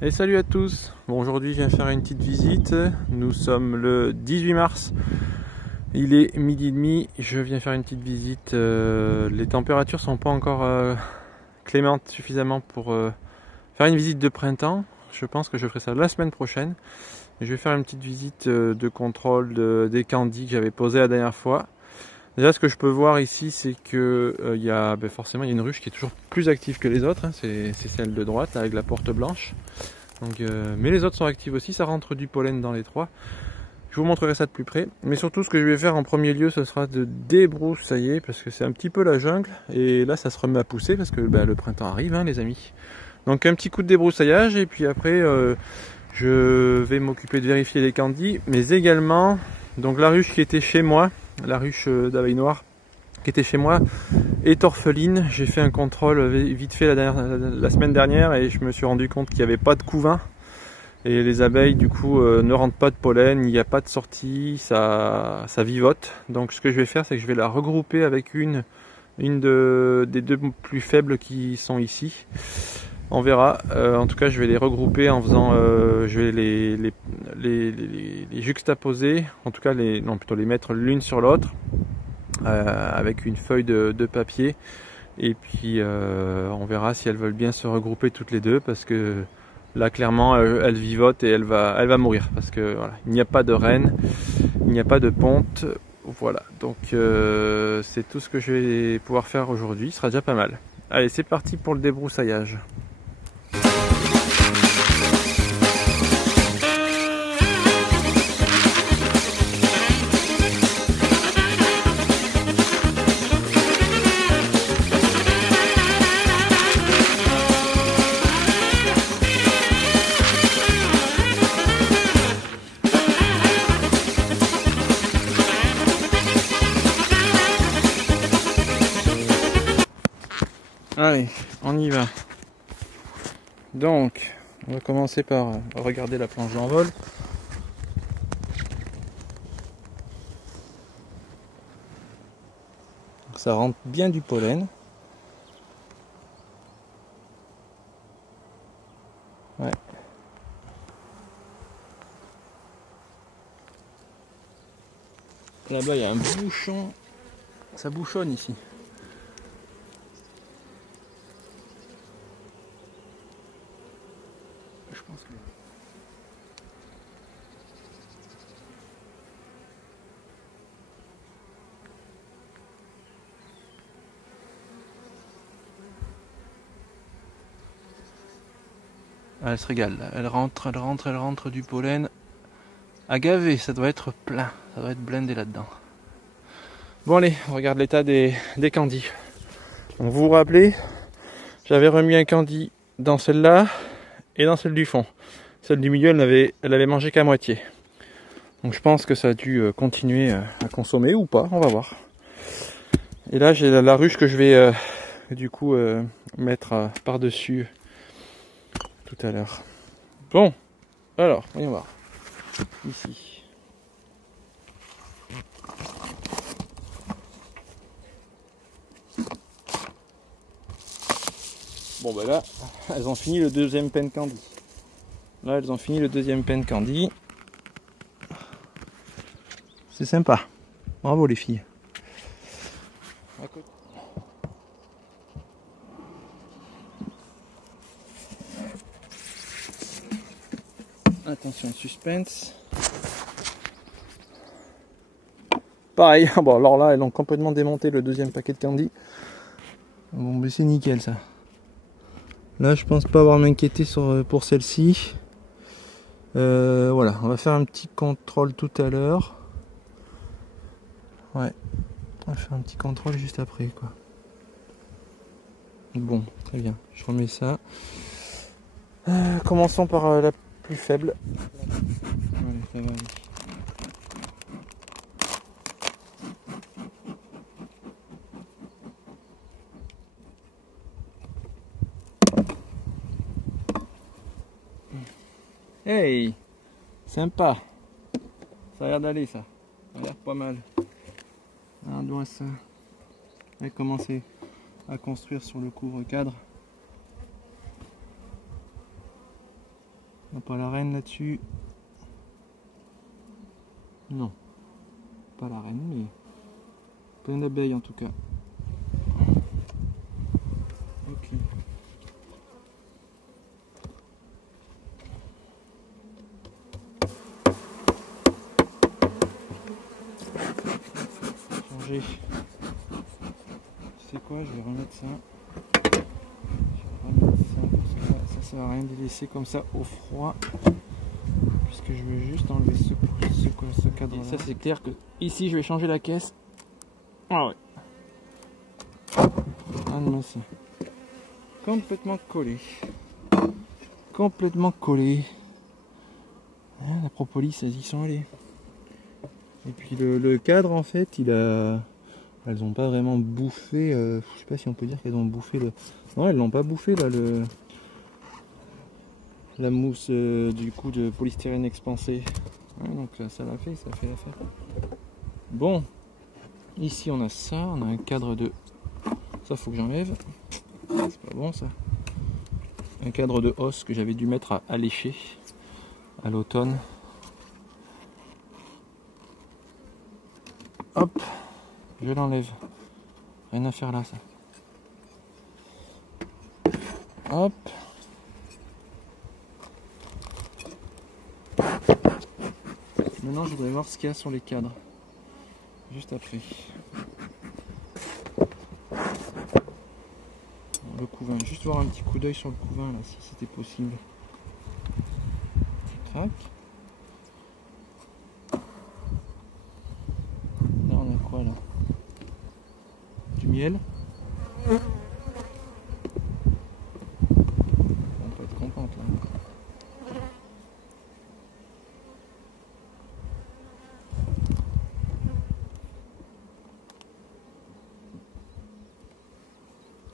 Et salut à tous. Bon, aujourd'hui je viens faire une petite visite. Nous sommes le 18 mars. Il est midi et demi. Je viens faire une petite visite. Les températures sont pas encore clémentes suffisamment pour faire une visite de printemps. Je pense que je ferai ça la semaine prochaine. Je vais faire une petite visite de contrôle des candis que j'avais posés la dernière fois. Déjà, ce que je peux voir ici, c'est que forcément il y a une ruche qui est toujours plus active que les autres. Hein. C'est celle de droite avec la porte blanche. Donc, mais les autres sont actives aussi. Ça rentre du pollen dans les trois. Je vous montrerai ça de plus près. Mais surtout, ce que je vais faire en premier lieu, ce sera de débroussailler parce que c'est un petit peu la jungle. Et là, ça se remet à pousser parce que le printemps arrive, hein, les amis. Donc, un petit coup de débroussaillage et puis après, je vais m'occuper de vérifier les candis, mais également donc la ruche qui était chez moi. La ruche d'abeilles noires qui était chez moi est orpheline. J'ai fait un contrôle vite fait la semaine dernière et je me suis rendu compte qu'il n'y avait pas de couvain et les abeilles du coup ne rentrent pas de pollen, il n'y a pas de sortie, ça vivote. Donc ce que je vais faire, c'est que je vais la regrouper avec une des deux plus faibles qui sont ici. On verra. En tout cas, je vais les regrouper en faisant, je vais les juxtaposer, en tout cas plutôt les mettre l'une sur l'autre avec une feuille de papier. Et puis on verra si elles veulent bien se regrouper toutes les deux parce que là clairement elle vivote et elle va mourir parce que voilà, il n'y a pas de reine, il n'y a pas de ponte. Voilà, donc c'est tout ce que je vais pouvoir faire aujourd'hui. Ce sera déjà pas mal. Allez, c'est parti pour le débroussaillage. Allez, on y va. Donc, on va commencer par regarder la planche d'envol. Ça rentre bien du pollen. Ouais. Là-bas, il y a un bouchon. Ça bouchonne ici. Je pense que... Ah, elle se régale. Elle rentre du pollen. À gaver, ça doit être plein. Ça doit être blindé là-dedans. Bon allez, on regarde l'état des candis. Donc, vous vous rappelez, j'avais remis un candi dans celle-là et dans celle du fond. Celle du milieu, elle avait mangé qu'à moitié. Donc je pense que ça a dû continuer à consommer ou pas, on va voir. Et là j'ai la ruche que je vais du coup mettre par-dessus tout à l'heure. Bon, alors, voyons voir. Ici. Bon bah là, elles ont fini le deuxième pen candy. Là, elles ont fini le deuxième pen candy. C'est sympa. Bravo les filles. Attention, suspense. Pareil, bon alors là, elles ont complètement démonté le deuxième paquet de candy. Bon, mais c'est nickel ça. Là, je pense pas avoir m'inquiéter pour celle-ci. Voilà, on va faire un petit contrôle tout à l'heure. Ouais, on va faire un petit contrôle juste après, quoi. Bon, très bien, je remets ça. Commençons par la plus faible. Allez, ça va aller. Hey, sympa. Ça a l'air d'aller ça. Ça a l'air pas mal. On doit ça. On va commencer à construire sur le couvre-cadre. n'a pas la reine là-dessus. Non, pas la reine, mais plein d'abeilles en tout cas. Ok. Changer. Tu sais quoi, je vais remettre ça. Parce que là, ça sert à rien de les laisser comme ça au froid. Puisque je veux juste enlever ce cadre là. Et ça c'est clair que ici je vais changer la caisse. Ah ouais. Ah non, c'est complètement collé. Complètement collé. Ah, la propolis, elles y sont allées. Et puis le cadre en fait, elles ont pas vraiment bouffé. Je sais pas si on peut dire qu'elles ont bouffé le. Non, elles l'ont pas bouffé là la mousse du coup de polystyrène expansé. Ouais, donc là, ça l'a fait, ça fait l'affaire. Bon, ici on a ça, on a un cadre de. Ça faut que j'enlève. C'est pas bon ça. Un cadre de hausse que j'avais dû mettre à lécher à l'automne. Hop, je l'enlève. Rien à faire là ça. Hop. Maintenant je voudrais voir ce qu'il y a sur les cadres. Juste après. Le couvain, juste voir un petit coup d'œil sur le couvain là, si c'était possible. Tac. Là on a quoi là? Du miel. On peut être contente là.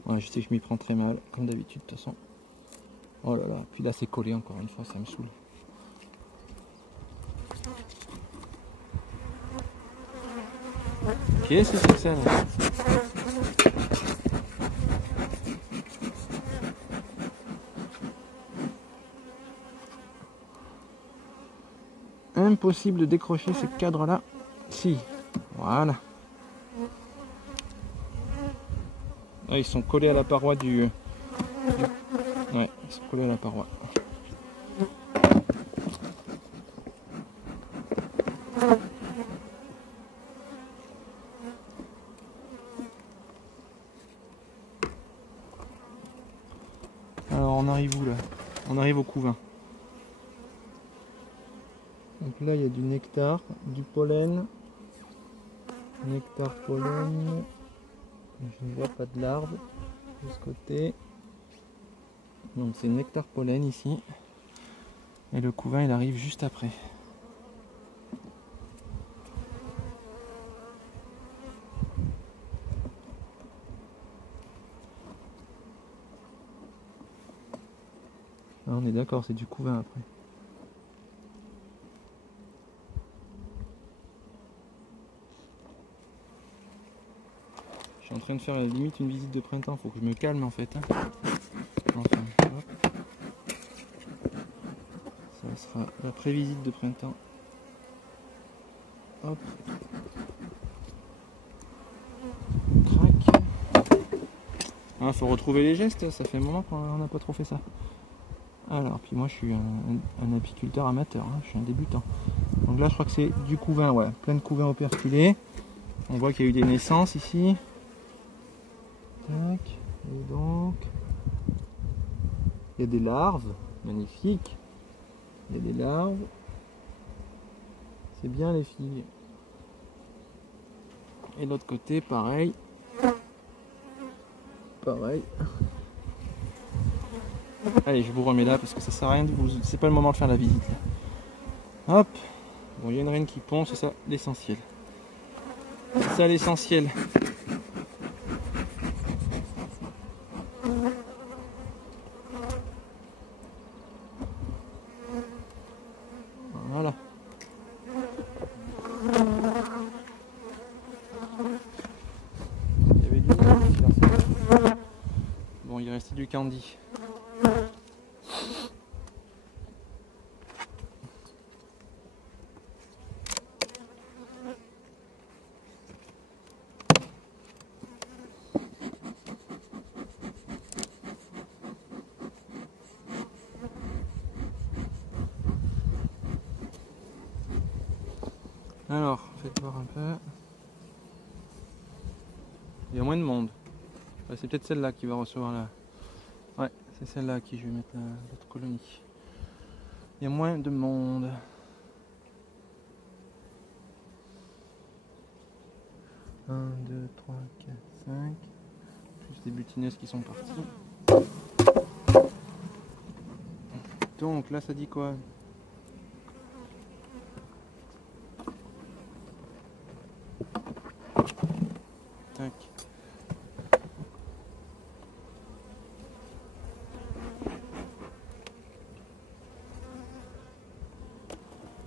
Ouais, je sais que je m'y prends très mal, comme d'habitude de toute façon. Oh là là, puis là c'est collé encore une fois, ça me saoule. Qu'est-ce que c'est que ça là? Impossible de décrocher ce cadre là. Si, voilà. Ah, ils sont collés à la paroi du... Ouais, ils sont collés à la paroi. Alors on arrive où là? On arrive au couvain. Donc là il y a du nectar, du pollen. Nectar, pollen. Je ne vois pas de larves de ce côté. Donc c'est nectar pollen ici. Et le couvain il arrive juste après. Ah, on est d'accord, c'est du couvain après. Je suis en train de faire limite une visite de printemps, faut que je me calme en fait. Hein. Enfin, hop. Ça sera la pré-visite de printemps. Hop. Crac. Ah, faut retrouver les gestes, ça fait un moment qu'on n'a pas trop fait ça. Alors, puis moi je suis un apiculteur amateur, hein, je suis un débutant. Donc là je crois que c'est du couvain, ouais, plein de couvains operculés. On voit qu'il y a eu des naissances ici. Tac, et donc il y a des larves, magnifique. Il y a des larves. C'est bien les filles. Et de l'autre côté, pareil. Pareil. Allez, je vous remets là parce que ça sert à rien de vous. C'est pas le moment de faire la visite. Là. Hop. Bon, il y a une reine qui pond, c'est ça l'essentiel. C'est ça l'essentiel. Voilà. Il y avait du candy là. Bon, il restait du candy. Alors, faites voir un peu. Il y a moins de monde. C'est peut-être celle-là qui va recevoir la... Ouais, c'est celle-là à qui je vais mettre l'autre colonie. Il y a moins de monde. Un, 2, 3, 4, 5. Plus des butineuses qui sont parties. Donc là ça dit quoi? Tac.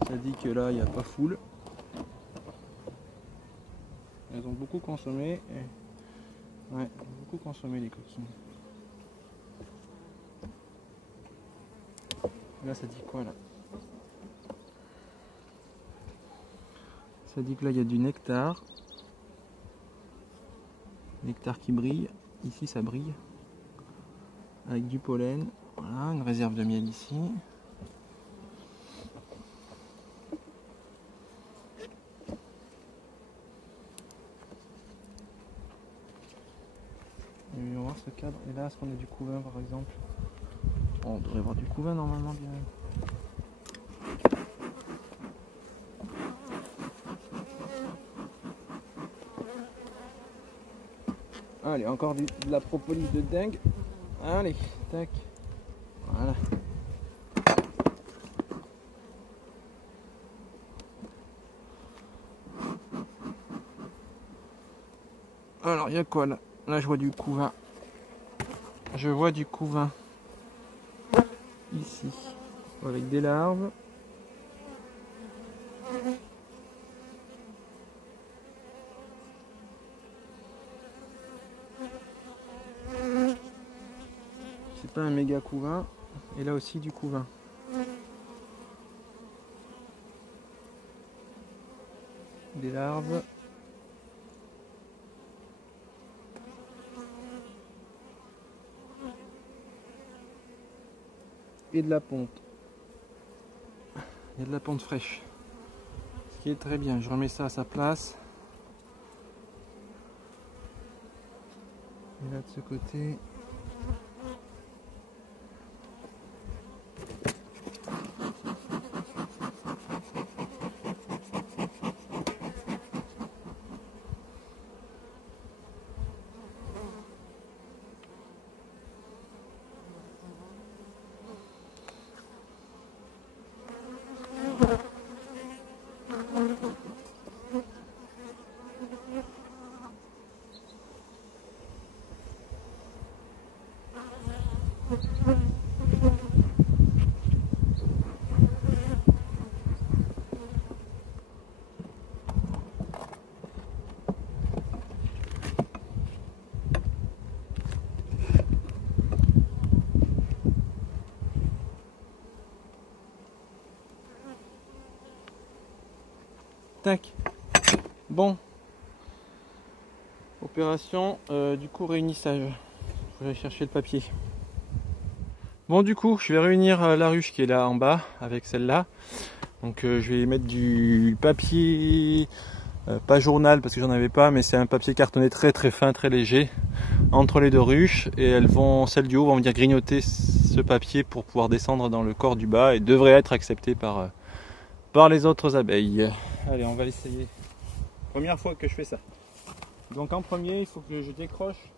Ça dit que là il n'y a pas foule. Elles ont beaucoup consommé. Et... ouais, beaucoup consommé les coquines. Là ça dit quoi là? Ça dit que là il y a du nectar. Nectar qui brille. Ici ça brille. Avec du pollen. Voilà, une réserve de miel ici. Et on va voir ce cadre. Et là, est-ce qu'on a du couvain par exemple? Oh, on devrait avoir du couvain normalement bien. Allez, encore de la propolis de dingue. Allez, tac. Voilà. Alors, il y a quoi là? Là, je vois du couvain. Je vois du couvain. Ici. Avec des larves. C'est pas un méga couvain. Et là aussi du couvain. Des larves. Et de la ponte. Il y a de la ponte fraîche. Ce qui est très bien. Je remets ça à sa place. Et là de ce côté. Tac. Bon. Opération du coup réunissage. Je vais aller chercher le papier. Bon, du coup je vais réunir la ruche qui est là en bas avec celle-là. Donc je vais mettre du papier, pas journal parce que j'en avais pas, mais c'est un papier cartonné très très fin, très léger entre les deux ruches, et elles vont, celle du haut va venir grignoter ce papier pour pouvoir descendre dans le corps du bas et devrait être accepté par les autres abeilles. Allez, on va l'essayer. Première fois que je fais ça. Donc en premier, il faut que je décroche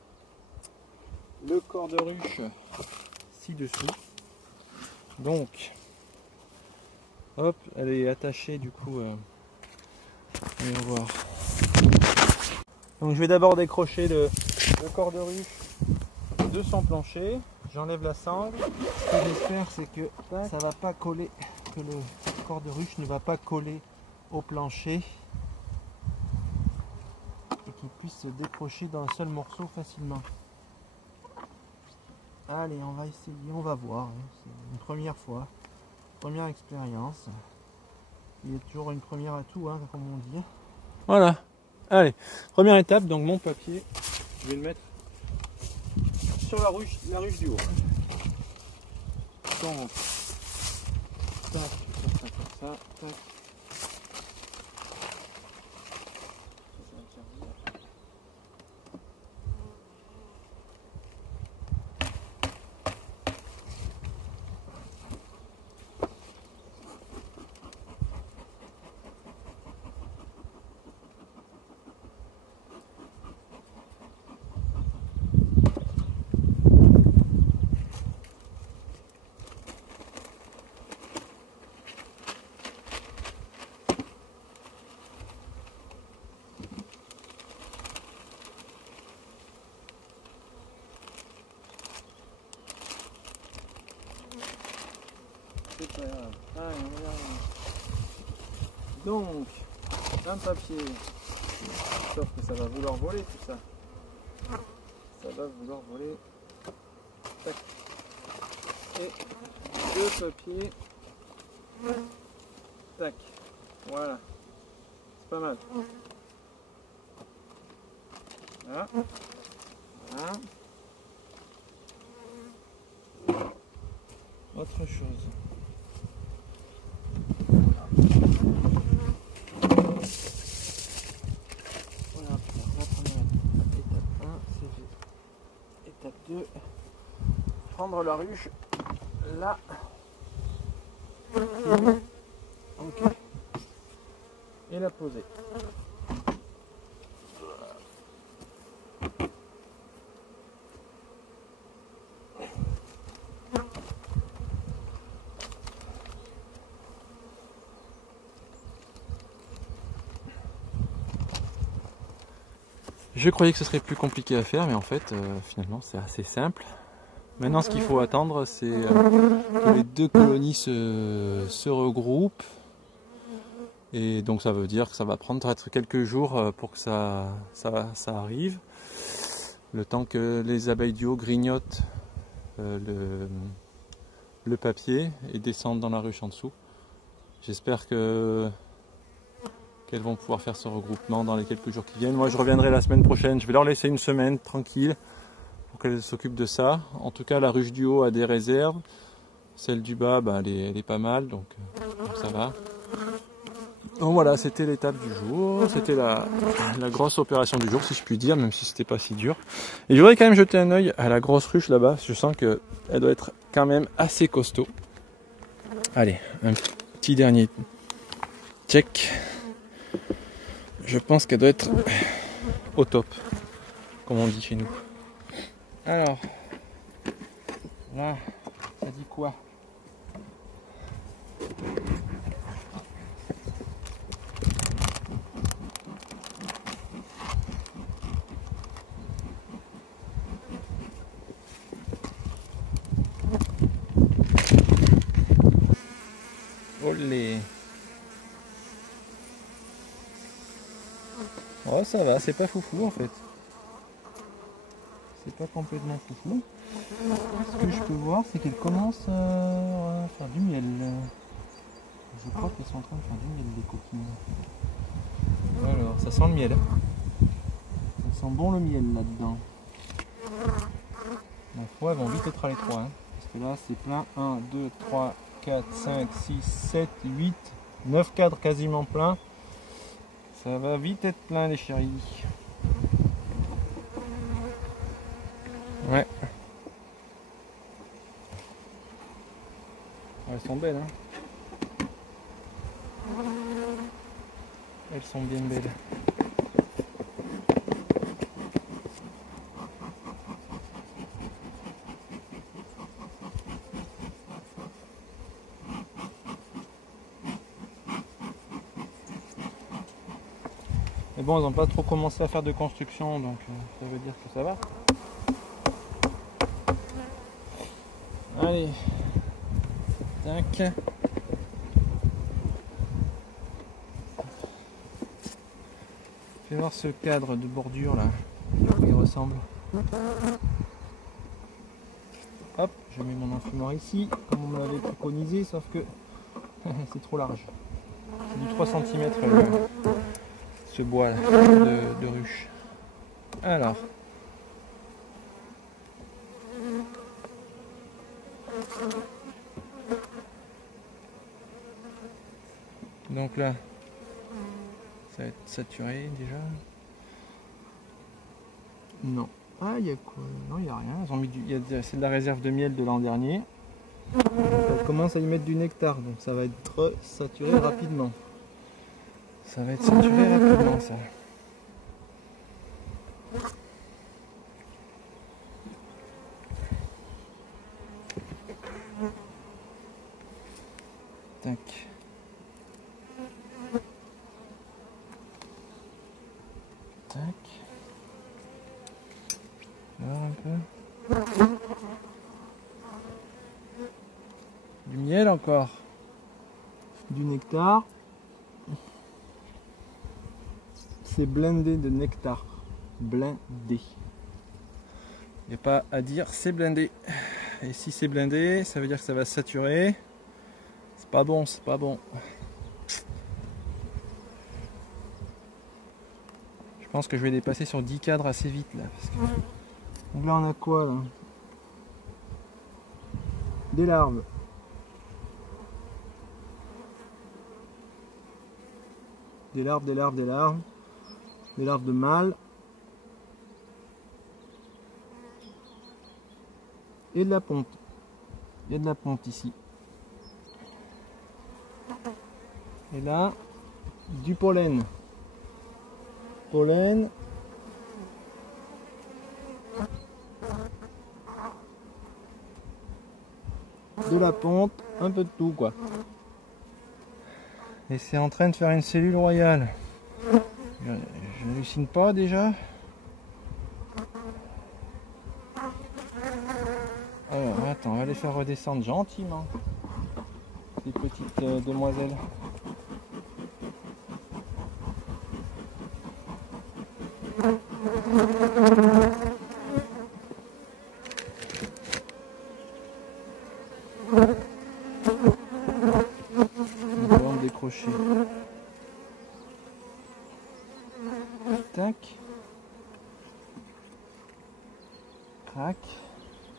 le corps de ruche ci-dessous. Donc, hop, elle est attachée du coup. Allons voir. Donc je vais d'abord décrocher le corps de ruche de son plancher. J'enlève la sangle. Ce que j'espère, c'est que ça va pas coller, que le corps de ruche ne va pas coller au plancher et qu'il puisse se décrocher d'un seul morceau facilement. Allez, on va essayer, on va voir. C'est une première fois, première expérience. Il y a toujours une première à tout, hein, comme on dit. Voilà. Allez, première étape, donc mon papier, je vais le mettre sur la ruche du haut. Donc, tac, tac, tac, tac. Donc, un papier, sauf que ça va vouloir voler tout ça. Ça va vouloir voler. Tac. Et 2 papiers. Tac. Voilà. C'est pas mal. Voilà. Voilà. Autre chose. Voilà, la première étape 1, c'est fait. Étape 2, prendre la ruche là. Ok. Et la poser. Je croyais que ce serait plus compliqué à faire, mais en fait, finalement, c'est assez simple. Maintenant, ce qu'il faut attendre, c'est que les 2 colonies se regroupent. Et donc, ça veut dire que ça va prendre peut-être quelques jours pour que ça arrive. Le temps que les abeilles du haut grignotent le papier et descendent dans la ruche en dessous. J'espère qu'elles vont pouvoir faire ce regroupement dans les quelques jours qui viennent. Moi je reviendrai la semaine prochaine, je vais leur laisser une semaine tranquille pour qu'elles s'occupent de ça. En tout cas la ruche du haut a des réserves, celle du bas bah, elle est pas mal, donc ça va. Donc voilà, c'était l'étape du jour, c'était la grosse opération du jour si je puis dire, même si c'était pas si dur. Et je voudrais quand même jeter un œil à la grosse ruche là-bas, je sens qu'elle doit être quand même assez costaud. Allez, un petit dernier check. Je pense qu'elle doit être au top, comme on dit chez nous. Alors, là, ça dit quoi? Olé! Oh ça va, c'est pas foufou en fait. C'est pas complètement foufou. Ce que je peux voir c'est qu'elle commence à faire du miel. Je crois qu'elles sont en train de faire du miel les coquines. Alors ça sent le miel. Ça sent bon le miel là-dedans. Ma foi elles vont vite être à l'étroit. Hein, parce que là c'est plein. 1, 2, 3, 4, 5, 6, 7, 8, 9 cadres quasiment pleins. Ça va vite être plein les chéris. Ouais. Elles sont belles hein. Elles sont bien belles. Mais bon, ils n'ont pas trop commencé à faire de construction, donc ça veut dire que ça va. Allez, tac. Fais voir ce cadre de bordure là, il ressemble. Hop, je mets mon enfumoir ici, comme on me l'avait préconisé, sauf que c'est trop large. C'est du 3 cm ce bois là, de ruche. Alors. Donc là, ça va être saturé déjà. Non. Ah, il y a quoi? Non, il n'y a rien. Ils ont mis c'est de la réserve de miel de l'an dernier. Ça commence à y mettre du nectar, donc ça va être saturé rapidement. Ça va être saturé rapidement, ça. Tac. Tac. Alors un peu. Du miel encore. Du nectar. c'est blindé de nectar. Blindé. Il n'y a pas à dire, c'est blindé. Et si c'est blindé, ça veut dire que ça va saturer. C'est pas bon, c'est pas bon. Je pense que je vais les passer sur 10 cadres assez vite là. Parce que... Donc là on a quoi là? Des larves. Des larves, des larves, des larves. Des larves de mâles. Et de la ponte. Il y a de la ponte ici. Et là, du pollen. Pollen. De la ponte, un peu de tout quoi. Et c'est en train de faire une cellule royale. Je n'hallucine pas déjà. Alors attends, on va les faire redescendre gentiment. Ces petites demoiselles. On va en décrocher. Tac. Crac.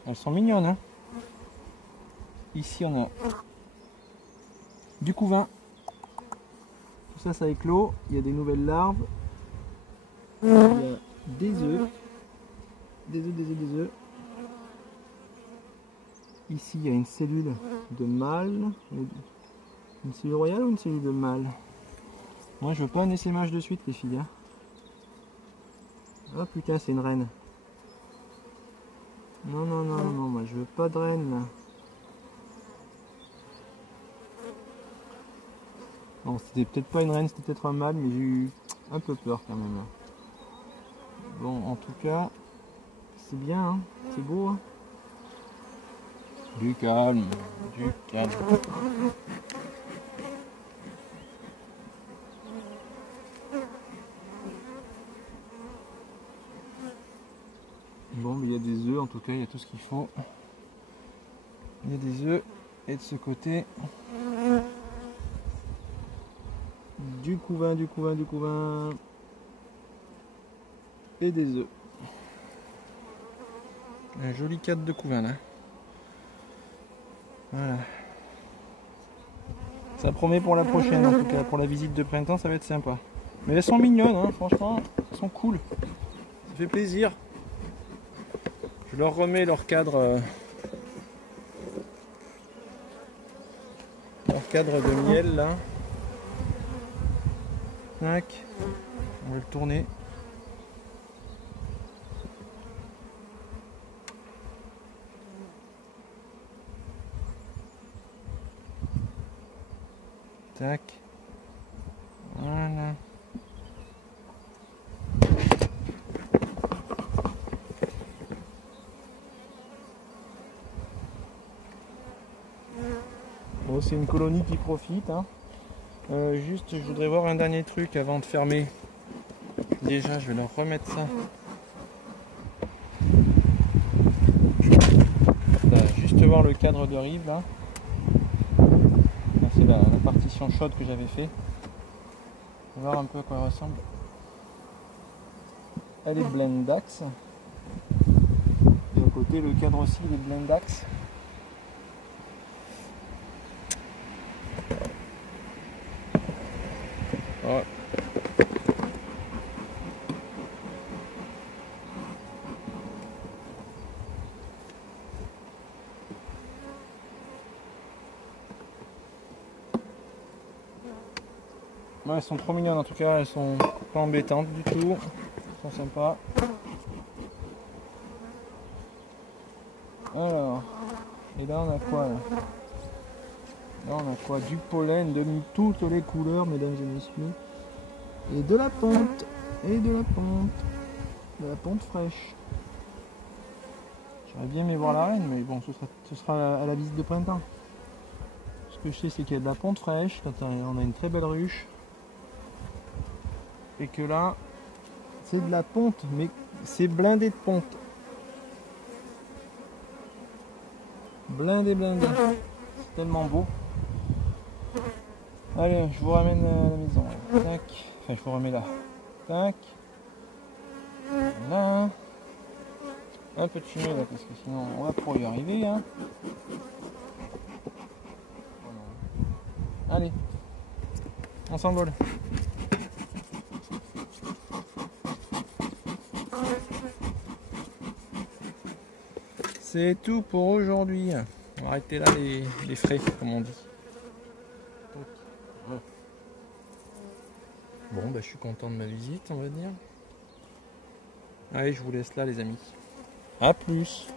Elles sont mignonnes, hein. Ici on a du couvain. Tout ça, ça éclot. Il y a des nouvelles larves. Il y a des œufs. Des œufs, des œufs, des œufs. Ici il y a une cellule de mâle. Une cellule royale ou une cellule de mâle? Moi je veux pas un essaimage de suite les filles. Hein. Oh putain, c'est une reine. Non, non, non, non, moi je veux pas de reine là. Bon, c'était peut-être pas une reine, c'était peut-être un mâle, mais j'ai eu un peu peur quand même. Bon, en tout cas, c'est bien, hein, c'est beau. Hein. Du calme, du calme. Bon, mais il y a des œufs, en tout cas, il y a tout ce qu'il faut. Il y a des œufs, et de ce côté, du couvain, du couvain, du couvain, et des œufs. Un joli cadre de couvain là. Voilà. Ça promet pour la prochaine, en tout cas, pour la visite de printemps, ça va être sympa. Mais elles sont mignonnes, hein, franchement, elles sont cool. Ça fait plaisir. Je leur remets leur cadre de miel là. Tac. On va le tourner. Tac. Voilà. Bon, c'est une colonie qui profite. Hein. Juste, je voudrais voir un dernier truc avant de fermer. Déjà, je vais leur remettre ça. Là, juste voir le cadre de rive là. C'est la partition chaude que j'avais fait. On va voir un peu à quoi elle ressemble. Elle est blindax. Et à côté, le cadre aussi il est blindax. Ouais. Ouais, elles sont trop mignonnes en tout cas, elles sont pas embêtantes du tout, elles sont sympas. Alors, et là on a quoi là? Là on a quoi? Du pollen de toutes les couleurs, mesdames et messieurs. Et de la ponte. Et de la ponte. De la ponte fraîche. J'aurais bien aimé voir la reine, mais bon, ce sera à la visite de printemps. Ce que je sais, c'est qu'il y a de la ponte fraîche. On a une très belle ruche. Et que là, C'est de la ponte, mais c'est blindé de ponte. Blindé. C'est tellement beau. Allez, je vous ramène à la maison. Tac. Enfin, je vous remets là. Tac. Là. Un peu de fumée là, parce que sinon on va pour y arriver. Hein. Allez. On s'envole. C'est tout pour aujourd'hui. On va arrêter là les frais, comme on dit. Bon, bah, je suis content de ma visite, on va dire. Allez, je vous laisse là, les amis. À plus.